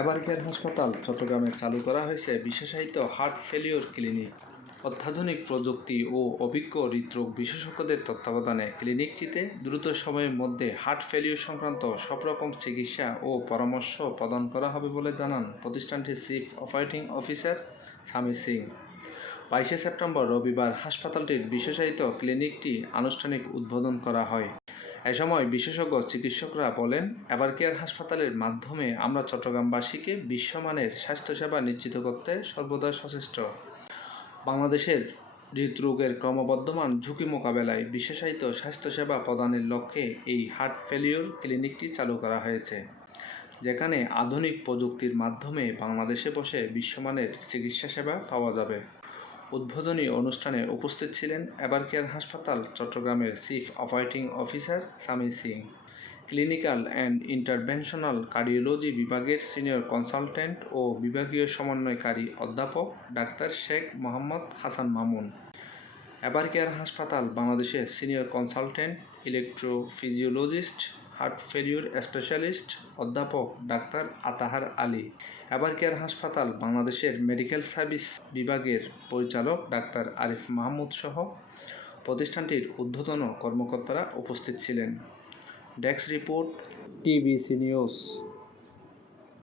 এভারকেয়ার হাসপাতাল চট্টগ্রামে চালু করা হয়েছে বিশেষায়িত হার্ট ফেলিওর ক্লিনিক। অত্যাধুনিক প্রযুক্তি ও অভিজ্ঞ হৃদরোগ বিশেষজ্ঞদের তত্ত্বাবধানে ক্লিনিকটিতে দ্রুত সময়ের মধ্যে হার্ট ফেলিওর সংক্রান্ত সব রকম চিকিৎসা ও পরামর্শ প্রদান করা হবে বলে জানান প্রতিষ্ঠানটির chief operating officer Sami Singh. 22 September রবিবার হাসপাতালটির বিশেষায়িত ক্লিনিকটি আনুষ্ঠানিক উদ্বোধন করা হয়। এ সময় বিশেষজ্ঞ চিকিৎসকরা বলেন, এভারকেয়ার হাসপাতালের মাধ্যমে আমরা চট্টগ্রামবাসীকে বিশ্বমানের স্বাস্থ্যসেবা নিশ্চিত করতে সর্বদা সচেষ্ট। বাংলাদেশের হৃদরোগের ক্রমবর্ধমান ঝুঁকি মোকাবেলায় বিশেষায়িত স্বাস্থ্যসেবা প্রদানের লক্ষ্যে এই হার্ট ফেলিওর ক্লিনিকটি চালু করা হয়েছে, যেখানে আধুনিক প্রযুক্তির মাধ্যমে বাংলাদেশে বসে বিশ্বমানের চিকিৎসা সেবা পাওয়া যাবে। উদ্বোধনী অনুষ্ঠানে উপস্থিত ছিলেন এভারকেয়ার হাসপাতাল চট্টগ্রামের chief operating officer Sami Singh, clinical and interventional cardiology বিভাগের সিনিয়র কনসালটেন্ট ও বিভাগীয় সমন্বয়কারী অধ্যাপক ডাক্তার শেখ মোহাম্মদ হাসান মামুন, এভারকেয়ার হাসপাতাল বাংলাদেশের senior consultant electrophysiologist heart failure specialist অধ্যাপক ডাক্তার আতাহার আলী, এভারকেয়ার হাসপাতাল বাংলাদেশের মেডিকেল সার্ভিস বিভাগের পরিচালক ডাক্তার আরিফ মাহমুদ সহ প্রতিষ্ঠানটির ঊর্ধ্বতন কর্মকর্তারা উপস্থিত ছিলেন। Desk report, TBC news.